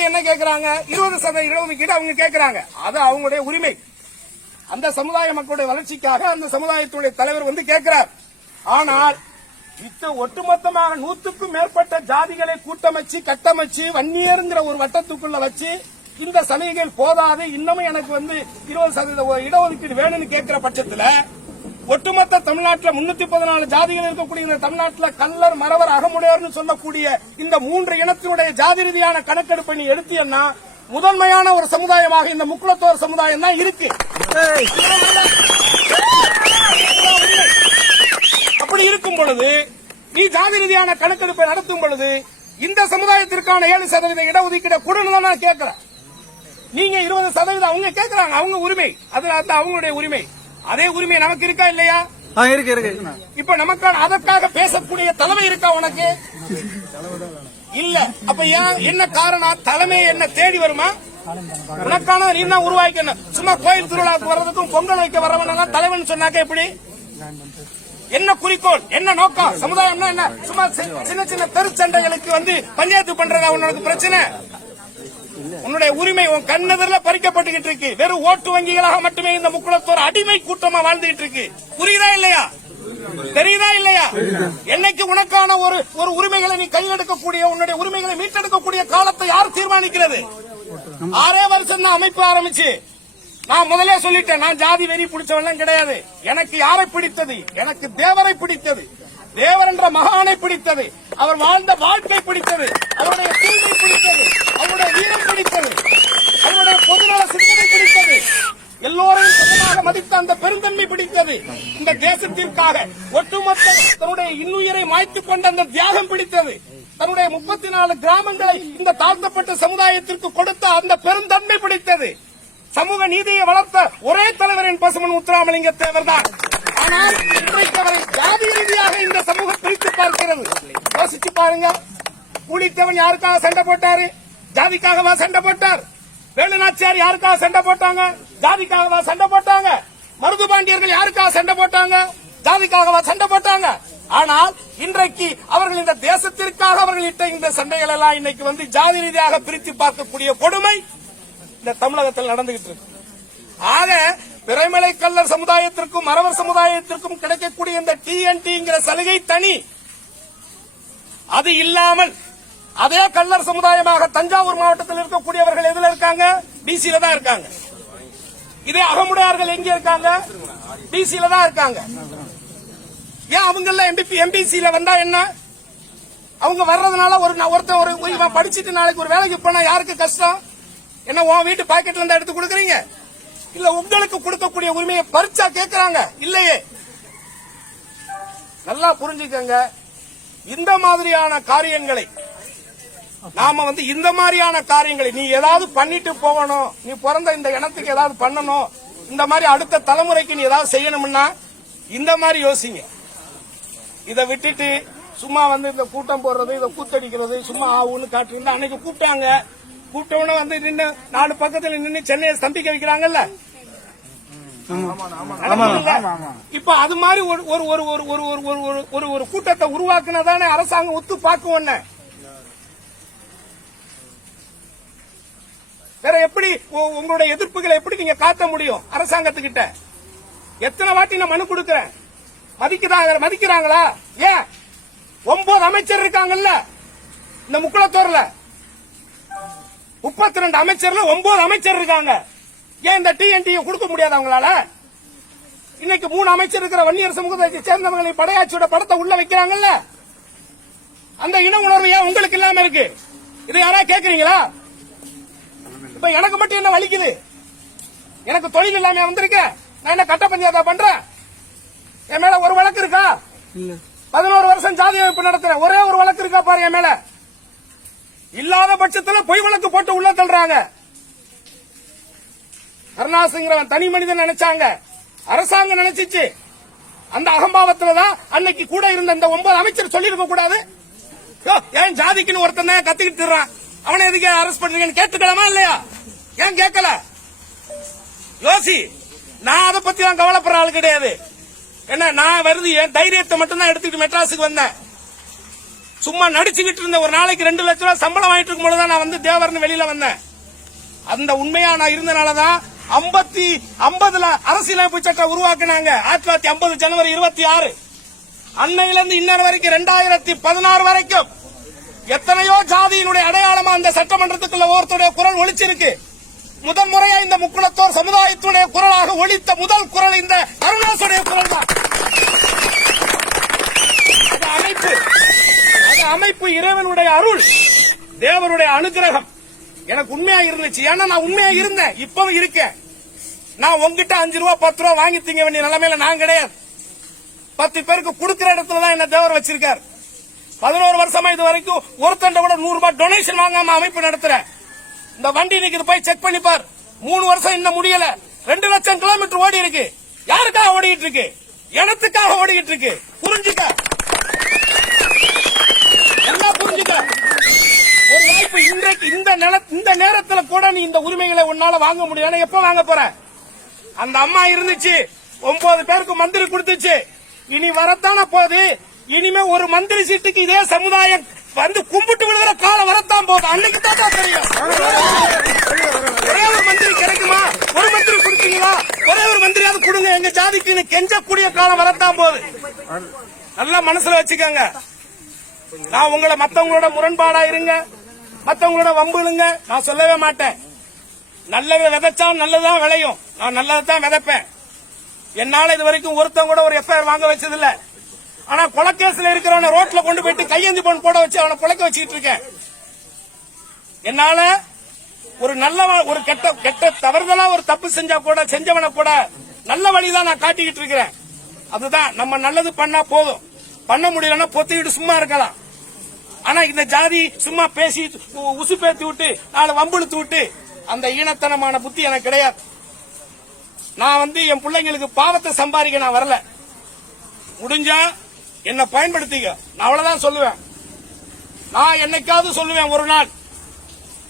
என்ன கேக்குறாங்க? 20% இடஒதுக்கீடு அவங்க கேக்குறாங்க. அது அவங்களுடைய உரிமை. அந்த சமுதாய மக்களுடைய வளர்ச்சிக்காக அந்த சமுதாயத்துடைய தலைவர் வந்து கேட்கிறார். ஆனால் ஒட்டுமொத்தமாக 100க்கும் மேற்பட்ட ஜாதிகளை கூட்டமைச்சு கட்டமைச்சு வன்னியருங்கிற ஒரு வட்டத்துக்குள்ள வச்சு இந்த சலுகைகள் போதாது, இன்னமும் எனக்கு வந்து 20% இடஒதுக்கீடு வேணும்னு கேட்கிற பட்சத்தில் ஒட்டுமொத்த தமிழ்நாட்டில் 314 ஜாதிகள் இருக்கக்கூடிய இந்த தமிழ்நாட்டில் கல்லர், மறவர், அகமுடையர்னு சொல்லக்கூடிய இந்த 3 இனத்தினுடைய ஜாதி ரீதியான கணக்கெடுப்பை நீ எடுத்தீங்கன்னா முதன்மையான ஒரு சமுதாயமாக இந்த முக்குளத்தோர் சமுதாயம் தான் இருக்கு. அப்படி இருக்கும் பொழுது நீ ஜாதி ரீதியான கணக்கெடுப்பை நடத்தும் பொழுது இந்த சமுதாயத்திற்கான 7% இடஒதுக்கீடு கொடுன்னு தான் நான் கேட்கிறேன். நீங்க 20% அவங்க கேட்கிறாங்க, அவங்க உரிமை, அது அவங்களுடைய உரிமை. அதே உரிமை நமக்கு இருக்கா இல்லையா? இருக்கு. இப்ப நமக்கான அதற்காக பேசக்கூடிய தலைமை இருக்கா உனக்கு? இல்ல. அப்ப ஏன் என்ன காரணம்? தலைமை என்ன தேடி வருமா? உனக்கான நீ தான் உருவாக்கணும். சும்மா கோயில் திருவிழாவுக்கு வர்றதுக்கும் பொங்கல் வைக்க வரவன் தலைவன் சொன்னாக்க எப்படி? என்ன குறிக்கோள், என்ன நோக்கம்? சமுதாயம்னா என்ன? சும்மா சின்ன சின்ன தெருச்சண்டைகளுக்கு வந்து பஞ்சாயத்து பண்றதா உனக்கு பிரச்சனை? உன்னுடைய உரிமை உன் கண்ணெதிரில் பறிக்கப்பட்டுகிட்டு இருக்கு. வெறும் ஓட்டு வங்கிகளாக மட்டுமே இந்த முக்குளத்தோர் அடிமை கூட்டமா வாழ்ந்துகிட்டு இருக்கு. புரியுதா இல்லையா? தெரியுதா இல்லையா? என்னைக்கு உனக்கான ஒரு உரிமைகளை நீ கையெடுக்கக்கூடிய, உன்னுடைய உரிமைகளை மீட்டெடுக்கக்கூடிய காலத்தை யார் தீர்மானிக்கிறது? 6 வருஷம் தான் அமைப்பு ஆரம்பிச்சு. நான் முதலே சொல்லிட்டேன், நான் ஜாதி வெறி பிடிச்சவெல்லாம் கிடையாது. எனக்கு யாரை பிடித்தது? எனக்கு தேவரை பிடித்தது. தேவர் என்ற மகானை பிடித்தது. அவர் வாழ்ந்த வாழ்க்கை பிடித்தது. அவருடைய தூய்மை பிடித்தது. அவருடைய வீரம் பிடித்தது. அவருடைய பொதுநல சிந்தனை பிடித்தது. எல்லோரையும் சமமாக மதித்த அந்த பெருந்தன்மை பிடித்தது. இந்த தேசத்திற்காக ஒட்டுமொத்த தன்னுடைய இன்னுயிரை மாய்த்துக் கொண்ட அந்த தியாகம் பிடித்தது. தன்னுடைய 34 கிராமங்களை இந்த தாழ்த்தப்பட்ட சமுதாயத்திற்கு கொடுத்த அந்த பெருந்தன்மை பிடித்தது. சமூக நீதியை வளர்த்த ஒரே தலைவரின் பசுமன் முத்துராமலிங்க தேவர் தான். ஆனால் இன்றைக்கு அவரை ஜாதி ரீதியாக இந்த சமூகம் பிரித்து பார்க்கிறது. யோசிச்சு பாருங்க. கூலித்தவன் யாருக்காக சண்டை போட்டாரு? ஜாதிக்காகவா சண்டை போட்டார்? வேலுநாச்சியார் யாருக்காக சண்டை போட்டாங்க? ஜாதிக்காகவா சண்டை போட்டாங்க? மருதுபாண்டியர்கள் யாருக்காக சண்டை போட்டாங்க? ஜாதிக்காகவா சண்டை போட்டாங்க? ஆனால் இன்றைக்கு அவர்கள் இந்த தேசத்திற்காக அவர்கள் இட்ட இந்த சண்டைகள் எல்லாம் இன்னைக்கு வந்து ஜாதி ரீதியாக பிரித்து பார்க்கக்கூடிய கொடுமை இந்த தமிழகத்தில் நடந்துகிட்டு இருக்கு. ஆக பிறைமலை கல்லர் சமுதாயத்திற்கும் மறவர் சமுதாயத்திற்கும் கிடைக்கக்கூடிய இந்த TNTங்கிற சலுகை தனி. அது இல்லாமல் அதே கல்லர் சமுதாயமாக தஞ்சாவூர் மாவட்டத்தில் இருக்கக்கூடியவர்கள் எதுல இருக்காங்க? BCல தான் இருக்காங்க. இதே அகமுடையார்கள் எங்க இருக்காங்க? BCல தான் இருக்காங்க. ஏன் அவங்க MBCல வந்தா என்ன? அவங்க வர்றதுனால ஒருத்தன் படிச்சுட்டு நாளைக்கு ஒரு வேலைக்கு போனா யாருக்கு கஷ்டம்? என்ன உன் வீட்டு பாக்கெட்ல இருந்தா எடுத்து கொடுக்கறீங்க? இல்ல உங்களுக்கு கொடுக்கக்கூடிய உரிமையை பறிச்சா கேட்கறாங்க இல்லையே. நல்லா புரிஞ்சுக்கங்க. இந்த மாதிரியான காரியங்களை நாம வந்து இந்த மாதிரியான காரியங்களை நீ ஏதாவது பண்ணிட்டு போகணும், நீ பிறந்த இந்த இனத்துக்கு ஏதாவது பண்ணணும், இந்த மாதிரி அடுத்த தலைமுறைக்கு நீ ஏதாவது செய்யணும்னா இந்த மாதிரி யோசிங்க. இதை விட்டுட்டு சும்மா வந்து இந்த கூட்டம் போடுறது, இதை கூத்தடிக்கிறது, சும்மா ஆவுன்னு காட்டுறது. அன்னைக்கு கூப்பிட்டவன வந்து நின்று 4 பக்கத்துல நின்று சென்னையை ஸ்தம்பிக்க வைக்கிறாங்கல்ல. இப்ப அது மாதிரி ஒரு கூட்டத்தை உருவாக்குனதானே அரசாங்கம் ஒத்து பார்க்கும். வேற எப்படி உங்களுடைய எதிர்ப்புகளை எப்படி நீங்க காட்ட முடியும் அரசாங்கத்துக்கிட்ட? எத்தனை வாட்டி நான் மனு கொடுக்கிறேன், மதிக்கிறாங்களா? ஏன் 9 அமைச்சர் இருக்காங்கல்ல இந்த முக்குளத்தோர்ல? 32 அமைச்சர்ல 9 அமைச்சர் இருக்காங்க. ஏன் இந்த TNT கொடுக்க முடியாது அவங்களால? இன்னைக்கு 3 அமைச்சர் இருக்கிற வன்னியர் சமூகத்தை சேர்ந்தவங்களை படையாட்சியோட படத்தை உள்ள வைக்கிறாங்கல்ல. அந்த இன உணர்வு ஏன் உங்களுக்கு இல்லாம இருக்கு? இதை யாரா கேக்குறீங்களா? இப்ப எனக்கு மட்டும் என்ன வலிக்குது? எனக்கு தொழில் இல்லாம வந்திருக்க, நான் என்ன கட்ட பஞ்சாயத்தா பண்றேன்? என் மேல ஒரு வழக்கு இருக்கா? 11 வருஷம் ஜாதி அமைப்பு நடத்துறேன், ஒரே ஒரு வழக்கு இருக்கா பாரு என் மேல? இல்லாத பட்சத்தில் பொய் வழக்கு போட்டு உள்ள தள்ளுறாங்க. கருணாசுங்கிறவன் தனி மனிதன் நினைச்சாங்க, அரசாங்கம் நினைச்சிச்சு. அந்த அகம்பாவத்துலதான் அன்னைக்கு கூட இருந்த இந்த 9 அமைச்சர் சொல்லிருக்க கூடாது. ஏன் ஜாதிக்குன்னு ஒருத்தன் தான் கத்திக்கிட்டு இருக்கான், அவனை எதுக்கு அரெஸ்ட் பண்றீங்கன்னு கேட்டுக்கலாமா இல்லையா? ஏன் கேட்கல? யோசி. நான் அதை பத்தி தான் கவலைப்படுற ஆள் கிடையாது. என்ன, நான் வருது என் தைரியத்தை மட்டும் தான் எடுத்துக்கிட்டு மெட்ராஸுக்கு வந்தேன். சும்மா நடிச்சுக்கிட்டு இருந்த ஒரு நாளைக்கு 2 லட்சம் ரூபாய் சம்பளம் வாங்கிட்டு இருக்கும் பொழுதுதான் நான் வந்து தேவர்னு வெளியில வந்தேன். அந்த உண்மையா நான் இருந்தனாலதான் 50 அரசியலமைப்பு சட்டம் உருவாக்குனாங்க. 1950 ஜனவரி 26 அன்னையில இருந்து இன்னொரு வரைக்கும் 2016 வரைக்கும் எத்தனையோ ஜாதியினுடைய அடையாளமா அந்த சட்டமன்றத்துக்குள்ள ஒருத்தருடைய குரல் ஒலிச்சிருக்கு. முதல் முறையா இந்த முக்குளத்தோர் சமுதாயத்துடைய குரலாக ஒலித்த முதல் குரல் இந்த அருணாசுடைய குரல் தான். அமைப்பு இறைவனுடைய அருள், தேவனுடைய அனுகிரகம் எனக்கு உண்மையா இருந்துச்சு. ஏன்னா நான் உண்மையா இருந்தேன், இப்பவும் இருக்கேன். நான் உங்ககிட்ட 5 ரூபா 10 ரூபா வாங்கி திங்க வேண்டிய நிலைமையில நான் கிடையாது. 10 பேருக்கு கொடுக்கிற இடத்துலதான் என்ன தேவர் வச்சிருக்காரு. 11 வருஷமா இது வரைக்கும் ஒருத்தண்ட கூட 100 ரூபாய் டொனேஷன் வாங்காம அமைப்பு நடத்துறேன். இந்த வண்டி இன்னைக்கு போய் செக் பண்ணி பார். 3 வருஷம் இன்னும் முடியல. 2 லட்சம் கிலோமீட்டர் ஓடி இருக்கு. யாருக்காக ஓடிட்டு இருக்கு? எனத்துக்காக ஓடிட்டு இருக்கு. புரிஞ்சுக்க, எல்லாம் புரிஞ்சுக்க. ஒரு வாய்ப்பு இன்றைக்கு இந்த நேரத்தில் கூட நீ இந்த உரிமைகளை உன்னால வாங்க முடியும். எப்ப வாங்க போற? அந்த அம்மா இருந்துச்சு, 9 பேருக்கு மந்திரி கொடுத்துச்சு. இனி வரத்தான போது. இனிமே ஒரு மந்திரி சீட்டுக்கு இதே சமுதாயம் வந்து கும்பிட்டு விடுகிற காலம் வரத்தான் போகுது. அன்னைக்கு தான் தெரியும். ஒரே ஒரு மந்திரி கிடைக்குமா? ஒரு மந்திரி கொடுத்தீங்களா? ஒரே ஒரு மந்திரியாவது கொடுங்க எங்க ஜாதிக்கு கெஞ்சக்கூடிய காலம் வரத்தான் போகுது. நல்லா மனசுல வச்சுக்கோங்க. நான் உங்களை மத்தவங்களோட முரண்பாடா இருங்க, மத்தவங்களோட வம்புலுங்க நான் சொல்லவே மாட்டேன். நல்லதை விதைச்சா நல்லதுதான் விளையும். நான் நல்லதான் விதைப்பேன். என்னால இது வரைக்கும் ஒருத்தன் கூட ஒரு எஃப்ஐஆர் வாங்க வச்சதில்ல. ஆனா கொலைக்கேஸ்ல இருக்கிறவன ரோட்ல கொண்டு போயிட்டு கையேந்தி பொண்ணு போட வச்சு அவனை கொலைக்க வச்சுட்டு இருக்கேன். என்னால ஒரு நல்ல ஒரு கெட்ட தவறுதலா ஒரு தப்பு செஞ்சா கூட செஞ்சவனை கூட நல்ல வழிதான் நான் காட்டிக்கிட்டு இருக்கிறேன். அதுதான் நம்ம நல்லது பண்ணா போதும். பண்ண முடியலன்னா பொத்திக்கிட்டு சும்மா இருக்கலாம். ஆனா இந்த ஜாதி சும்மா பேசி உசுப்பேத்தி விட்டு 4 வம்புழுத்து விட்டு அந்த ஈனத்தனமான புத்தி எனக்கு கிடையாது. நான் என் பிள்ளைங்களுக்கு பாவத்தை சம்பாதிக்க நான் வரல. முடிஞ்சா என்ன பயன்படுத்திக்க, நான் அவ்வளவுதான் சொல்லுவேன். நான் என்னைக்காவது சொல்லுவேன் ஒரு நாள்.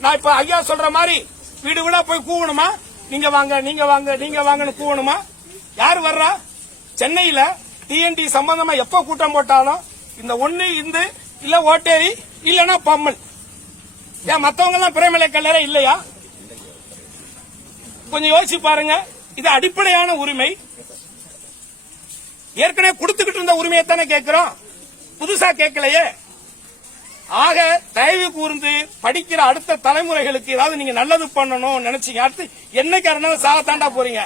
நான் இப்ப ஐயா சொல்ற மாதிரி வீடு வீடா போய் கூவணுமா? நீங்க வாங்க நீங்க வாங்க நீங்க வாங்கன்னு கூவணுமா? யாரு வர்றா? சென்னையில டிஎன்டி சம்பந்தமா எப்ப கூட்டம் போட்டாலும் இந்த ஒண்ணு இந்து இல்ல ஓட்டேரி இல்லன்னா பம்மல். ஏன் மத்தவங்க எல்லாம் பிரேமலை கல்லற இல்லையா? கொஞ்சம் யோசிச்சு பாருங்க. இது அடிப்படையான உரிமை. ஏற்கனவே கொடுத்துக்கிட்டு இருந்த உரிமையை தானே கேட்கிறோம், புதுசா கேட்கலையே. ஆக தயவு கூர்ந்து படிக்கிற அடுத்த தலைமுறைகளுக்கு ஏதாவது நீங்க நல்லது பண்ணணும் நினைச்சீங்க. அடுத்து என்னைக்கு இருந்தாலும் சாகத்தாண்டா போறீங்க.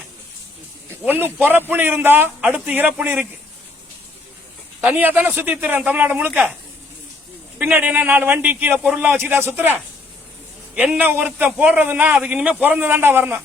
ஒன்னு பொறப்புன்னு இருந்தா அடுத்து இறப்புன்னு இருக்கு. தனியா தானே சுத்தி திறன் தமிழ்நாடு முழுக்க. பின்னாடி என்ன 4 வண்டி கீழே பொருள்லாம் வச்சுட்டா சுத்துறேன். என்ன ஒருத்தன் போடுறதுன்னா அதுக்கு இனிமே பிறந்துதான்டா வரணும்.